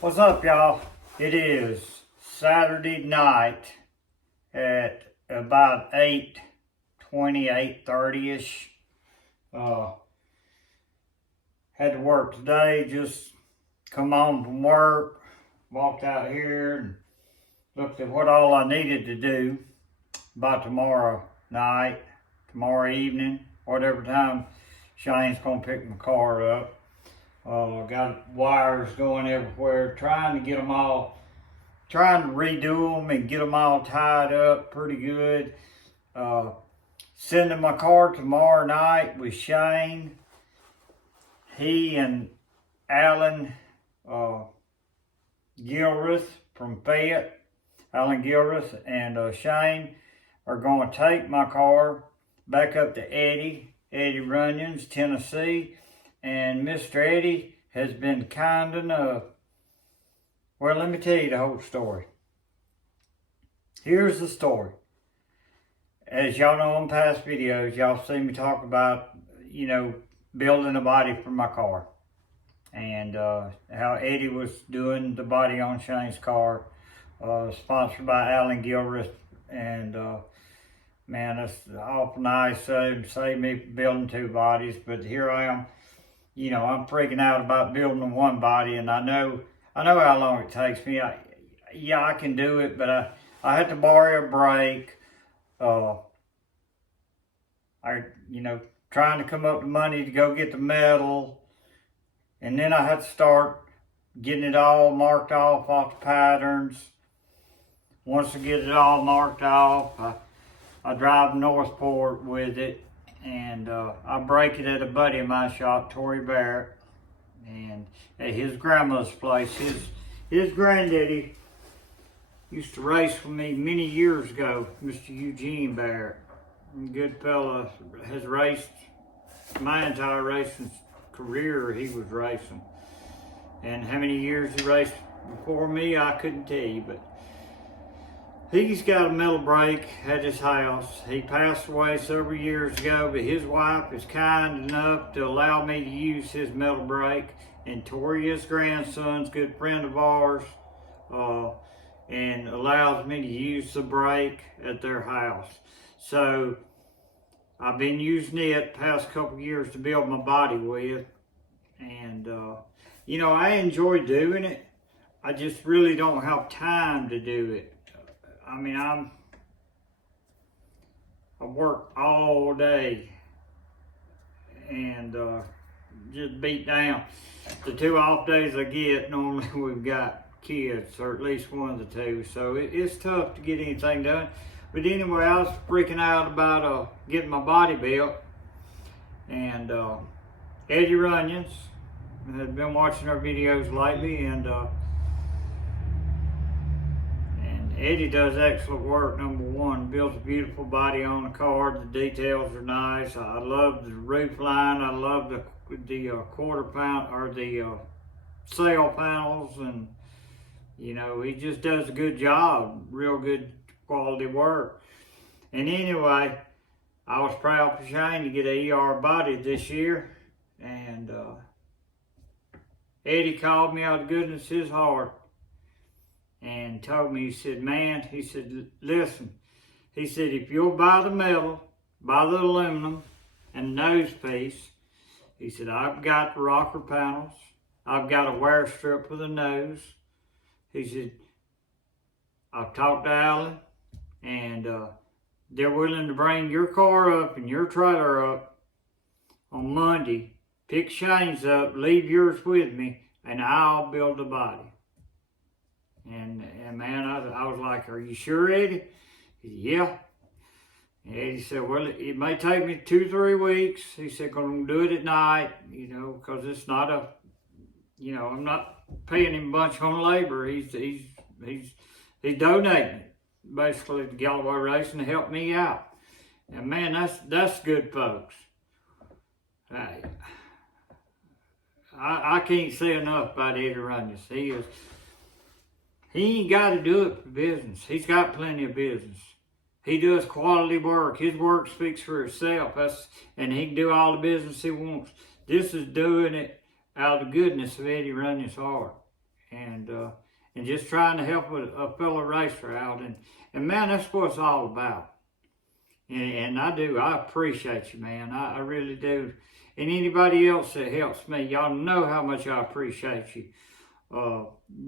What's up, y'all? It is Saturday night at about 8:20, 8:30ish. Had to work today, just come home from work, walked out here and looked at what all I needed to do by tomorrow night, tomorrow evening, whatever time Shane's gonna pick my car up. Got wires going everywhere, trying to get them all, trying to redo them and get them all tied up pretty good. Sending my car tomorrow night with Shane. He and Alan Gilruth from Fayette, Alan Gilruth and Shane are going to take my car back up to Eddie Runions, Tennessee. And Mr. Eddie has been kind enough. Well, let me tell you the whole story. Here's the story. As y'all know in past videos, y'all see me talk about, building a body for my car. And how Eddie was doing the body on Shane's car. Sponsored by Alan Gilruth. And man, that's awful nice. Save me building two bodies. But here I am. I'm freaking out about building one body, and I know how long it takes me. I can do it, but I had to borrow a brake. Trying to come up with money to go get the metal, and then I had to start getting it all marked off the patterns. Once I get it all marked off, I drive to Northport with it. And I break it at a buddy of mine shop, Tory Barrett, and at his grandma's place. His granddaddy used to race with me many years ago, Mr. Eugene Barrett. Good fella, has raced my entire racing career. He was racing, and how many years he raced before me, I couldn't tell you, but he's got a metal brake at his house. He passed away several years ago, but his wife is kind enough to allow me to use his metal brake. And Tori, his grandson's good friend of ours, and allows me to use the brake at their house. So I've been using it past couple years to build my body with. And, I enjoy doing it. I just really don't have time to do it. I mean, I work all day and just beat down. The 2 off days I get, normally we've got kids, or at least one of the two, so it's tough to get anything done. But anyway, I was freaking out about getting my body built, and Eddie Runions had been watching our videos lately, and Eddie does excellent work. Number one, builds a beautiful body on the car. The details are nice. I love the roof line. I love the quarter pound or the sail panels, and he just does a good job. Real good quality work. And anyway, I was proud for Shane to get a ER body this year, and Eddie called me out of the goodness of his heart and told me, he said, listen, he said, if you'll buy the metal, buy the aluminum and nose piece, he said, I've got the rocker panels, I've got a wear strip for the nose. He said, I've talked to Alan, and they're willing to bring your car up and your trailer up on Monday, pick Shane's up, leave yours with me, and I'll build the body. And man, I was like, are you sure, Eddie? He said, yeah. And Eddie said, well, it may take me 2-3 weeks. He said, because I'm going to do it at night, because it's not I'm not paying him a bunch on labor. He's donating basically to Galloway Racing to help me out. And man, that's good, folks. I can't say enough about Eddie Runions. He ain't got to do it for business. He's got plenty of business. He does quality work. His work speaks for itself. And he can do all the business he wants. This is doing it out of the goodness of Eddie Runion's heart. And just trying to help a fellow racer out. And man, that's what it's all about. And I appreciate you, man. I really do. And anybody else that helps me, y'all know how much I appreciate you.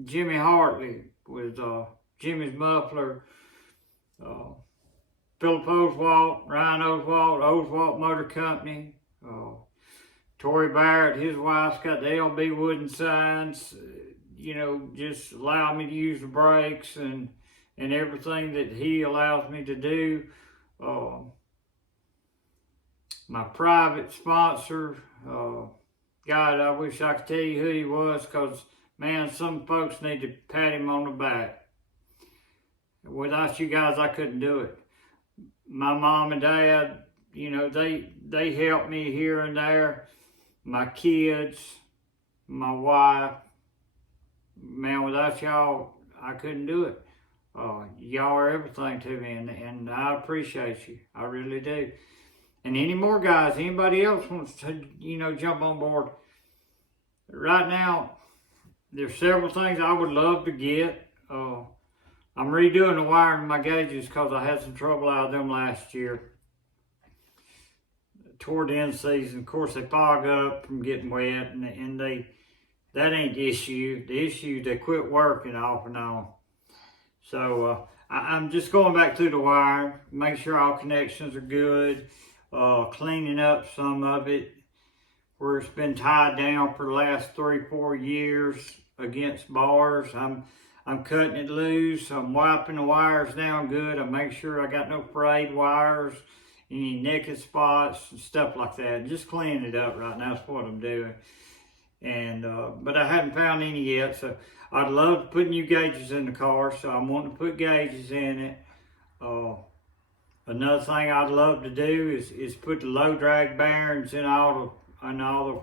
Jimmy Hartley with Jimmy's Muffler, Philip Oswalt, Ryan Oswalt, Oswalt Motor Company, Tory Barrett, his wife's got the LB wooden signs, you know, just allow me to use the brakes and everything that he allows me to do. My private sponsor, God, I wish I could tell you who he was, because, man, some folks need to pat him on the back. Without you guys, I couldn't do it. My mom and dad, you know, they helped me here and there. My kids, my wife, man, without y'all, I couldn't do it. Y'all are everything to me, and I appreciate you. I really do. And any more guys, anybody else wants to, you know, jump on board. Right now, there's several things I would love to get. I'm redoing the wiring of my gauges because I had some trouble out of them last year. Toward the end of the season, of course, they fog up from getting wet, and that ain't the issue. The issue is they quit working off and on. So I'm just going back through the wire, make sure all connections are good, cleaning up some of it where it's been tied down for the last 3-4 years against bars. I'm cutting it loose. I'm wiping the wires down good. I make sure I got no frayed wires, any naked spots and stuff like that. Just cleaning it up right now. That's what I'm doing. And but I haven't found any yet, so I'd love to put new gauges in the car, so I'm wanting to put gauges in it. Another thing I'd love to do is put the low drag bearings in all the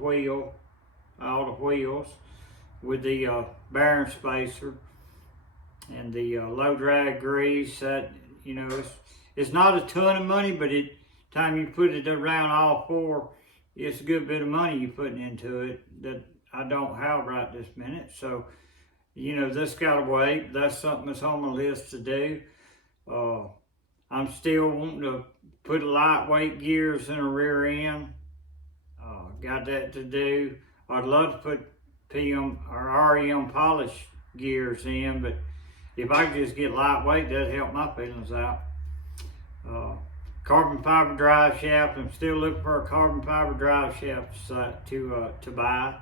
wheels with the bearing spacer and the low drag grease. That, you know, it's not a ton of money, but time you put it around all four, it's a good bit of money you're putting into it that I don't have right this minute. So, you know, this gotta wait. That's something that's on my list to do. I'm still wanting to put lightweight gears in the rear end. Got that to do. I'd love to put PM or REM polished gears in, but if I could just get lightweight, that'd help my feelings out. Carbon fiber drive shaft. I'm still looking for a carbon fiber drive shaft to buy.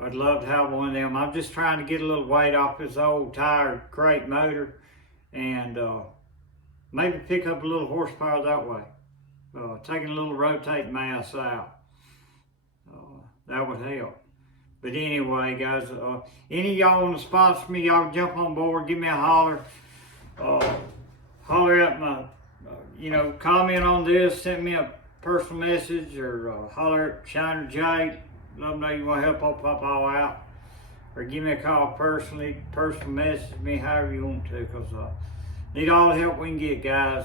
I'd love to have one of them. I'm just trying to get a little weight off this old tire crate motor and maybe pick up a little horsepower that way. Taking a little rotate mass out. That would help. But anyway, guys, any of y'all want to sponsor me, y'all jump on board, give me a holler. Holler at my, comment on this, send me a personal message, or holler at Shiner Jake. Let them know you want to help Pawpaw out. Or give me a call personally, personal message me, however you want to, because need all the help we can get, guys.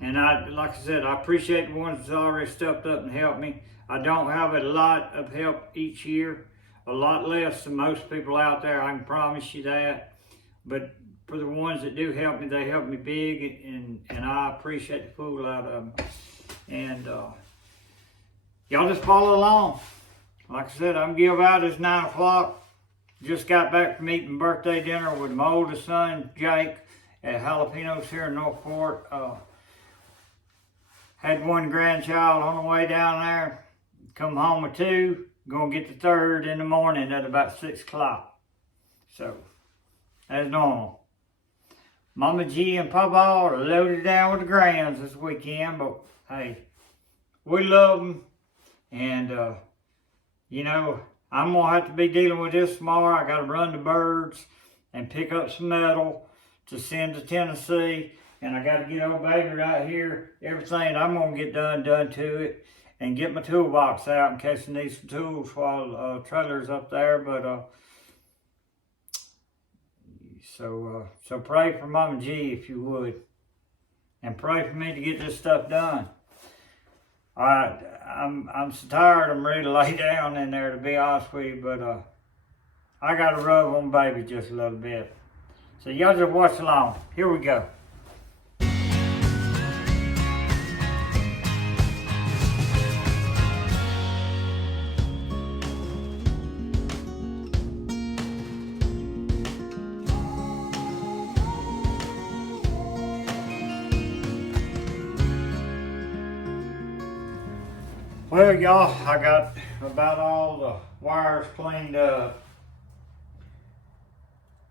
And like I said, I appreciate the ones that's already stepped up and helped me. I don't have a lot of help each year, a lot less than most people out there, I can promise you that. But for the ones that do help me, they help me big, and I appreciate the fool out of them. And y'all just follow along. Like I said, I'm give out. It's 9 o'clock. Just got back from eating birthday dinner with my oldest son, Jake, at Jalapenos here in Northport. Had one grandchild on the way down there. Come home with 2. Gonna get the 3rd in the morning at about 6 o'clock. So, as normal. Mama G and Pawpaw are loaded down with the grands this weekend, but hey, we love them. And, I'm gonna have to be dealing with this tomorrow. I gotta run the birds and pick up some metal to send to Tennessee. And I gotta get old baby right here. Everything I'm gonna get done to it. And get my toolbox out in case I need some tools while trailer's up there. But So pray for Mama G if you would. And pray for me to get this stuff done. I'm so tired, I'm ready to lay down in there, to be honest with you, but I gotta rub on baby just a little bit. So y'all just watch along. Here we go. Well, y'all, I got about all the wires cleaned up.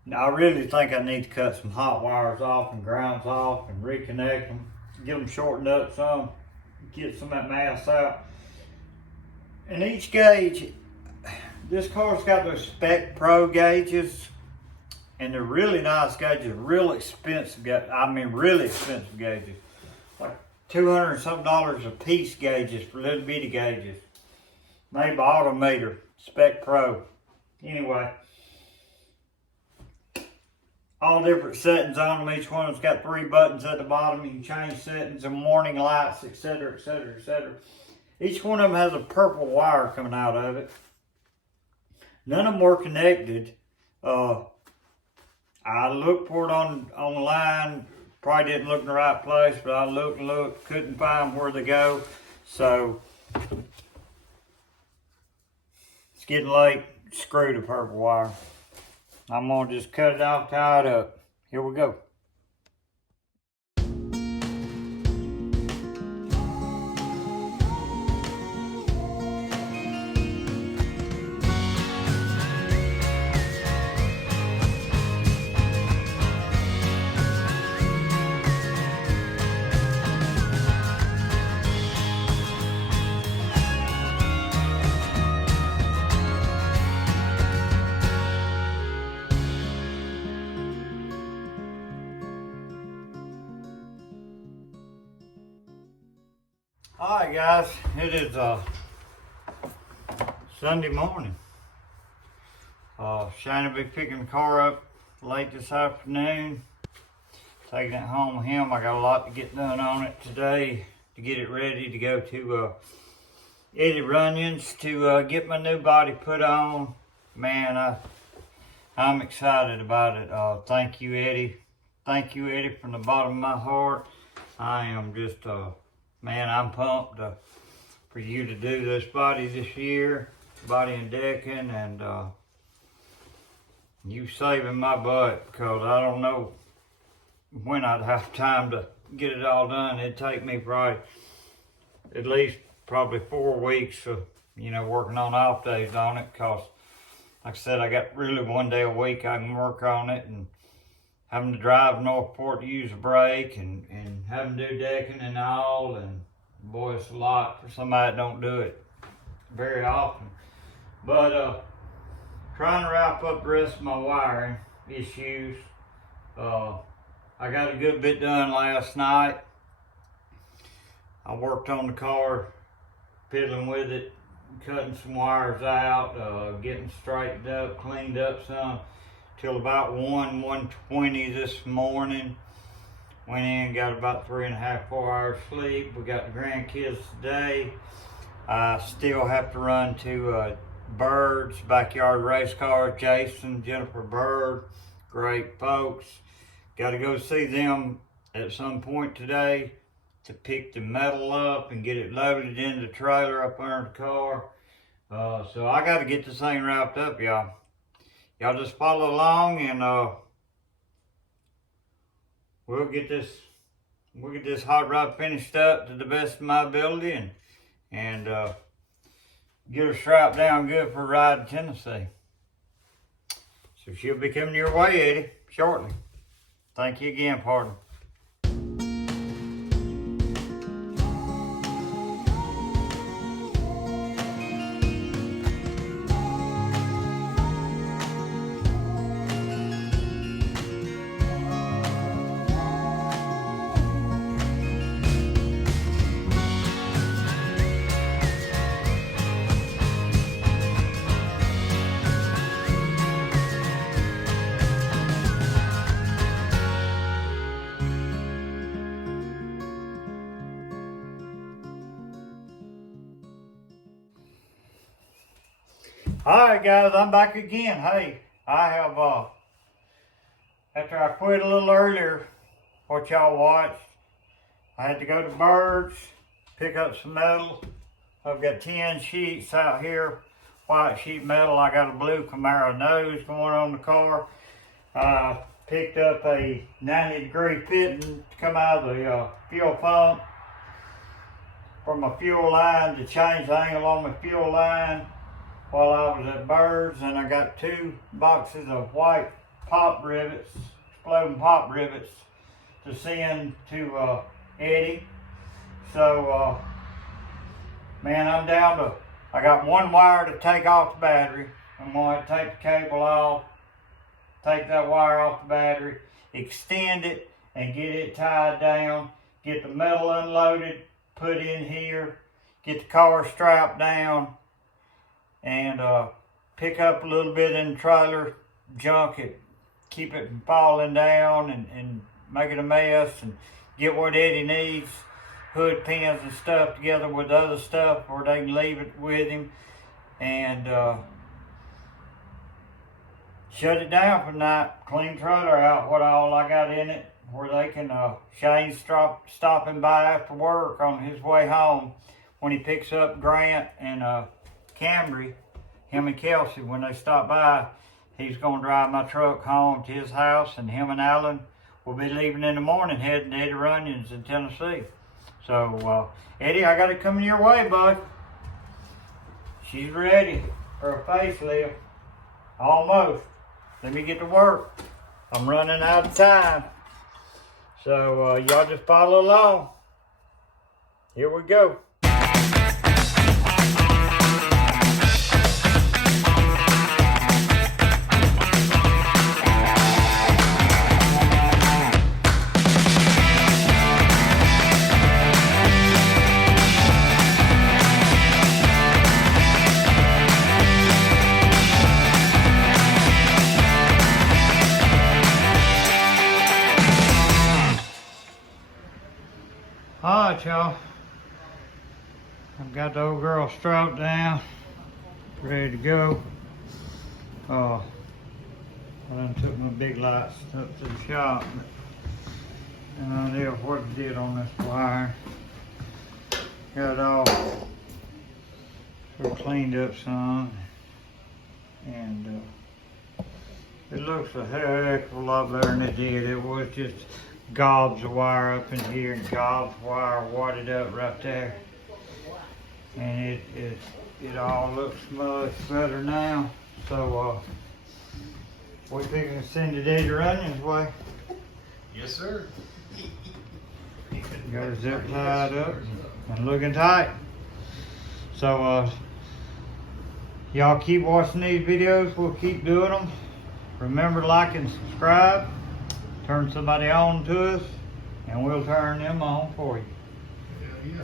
Now, I really think I need to cut some hot wires off and grounds off and reconnect them, get them shortened up some, get some of that mass out. And each gauge, this car's got those Spec Pro gauges, and they're really nice gauges, real expensive gauges. I mean, really expensive gauges. Like $200 and something a piece gauges for little bitty gauges. Made by Autometer, Spec Pro. Anyway, all different settings on them. Each one of them's got 3 buttons at the bottom. You can change settings and warning lights, etc., etc., etc. Each one of them has a purple wire coming out of it. None of them were connected. I looked for it online. Probably didn't look in the right place, but I looked, couldn't find where they go. So it's getting late. Screw the purple wire. I'm gonna just cut it off, tie it up. Here we go. Alright guys, it is Sunday morning. Shane will be picking the car up late this afternoon, taking it home with him. I got a lot to get done on it today to get it ready to go to Eddie Runions to get my new body put on. Man, I'm excited about it. Thank you, Eddie. Thank you, Eddie, from the bottom of my heart. I am just man, I'm pumped for you to do this body this year, body and decking, and you saving my butt, because I don't know when I'd have time to get it all done. It'd take me probably at least 4 weeks of, working on off days on it, because like I said, I got really 1 day a week I can work on it, and having to drive to Northport to use a brake and having to do decking and all, and boy, it's a lot for somebody that don't do it very often. But trying to wrap up the rest of my wiring issues. I got a good bit done last night. I worked on the car, fiddling with it, cutting some wires out, getting straightened up, cleaned up some, till about 1:20 this morning. Went in, got about 3.5, 4 hours sleep. We got the grandkids today. I still have to run to Bird's Backyard Race Cars, Jason, Jennifer Bird, great folks. Got to go see them at some point today to pick the metal up and get it loaded in the trailer up under the car. So I got to get this thing wrapped up, y'all. Y'all just follow along, and we'll get this hot rod finished up to the best of my ability, and get her strapped down good for a ride to Tennessee. So she'll be coming your way, Eddie, shortly. Thank you again, partner. Alright guys, I'm back again. Hey, I have, after I quit a little earlier, what y'all watched, I had to go to Birds, pick up some metal. I've got 10 sheets out here, white sheet metal. I got a blue Camaro nose going on the car. Picked up a 90-degree fitting to come out of the fuel pump from a fuel line to change the angle on the fuel line while I was at Birds, and I got 2 boxes of white pop rivets, exploding pop rivets, to send to Eddie. So, man, I'm down to, I got 1 wire to take off the battery. I'm going to take the cable off, take that wire off the battery, extend it, and get it tied down, get the metal unloaded, put in here, get the car strapped down, and pick up a little bit in the trailer, junk it, keep it from falling down and make it a mess, and get what Eddie needs, hood pins and stuff together with the other stuff, or they can leave it with him, and shut it down for the night, clean the trailer out, what all I got in it, where they can, Shane's stopping by after work on his way home when he picks up Grant and Camry, him and Kelsey, when they stop by, he's going to drive my truck home to his house, and him and Alan will be leaving in the morning, heading to Runions in Tennessee. So, Eddie, I got it coming your way, bud. She's ready for a facelift. Almost. Let me get to work. I'm running out of time. So, y'all just follow along. Here we go. Alright, y'all. I've got the old girl stroked down, ready to go. I done took my big lights up to the shop. And I idea what it did on this wire. Got it all sort of cleaned up some. And it looks a heck of a lot better than it did. It was just gobs of wire up in here and gobs of wire wadded up right there, and it all looks much better now. So we fixing to send it to Runions way. Yes, sir. Got a zip tied up and looking tight. So y'all keep watching these videos. We'll keep doing them. Remember to like and subscribe. Turn somebody on to us, and we'll turn them on for you. Yeah.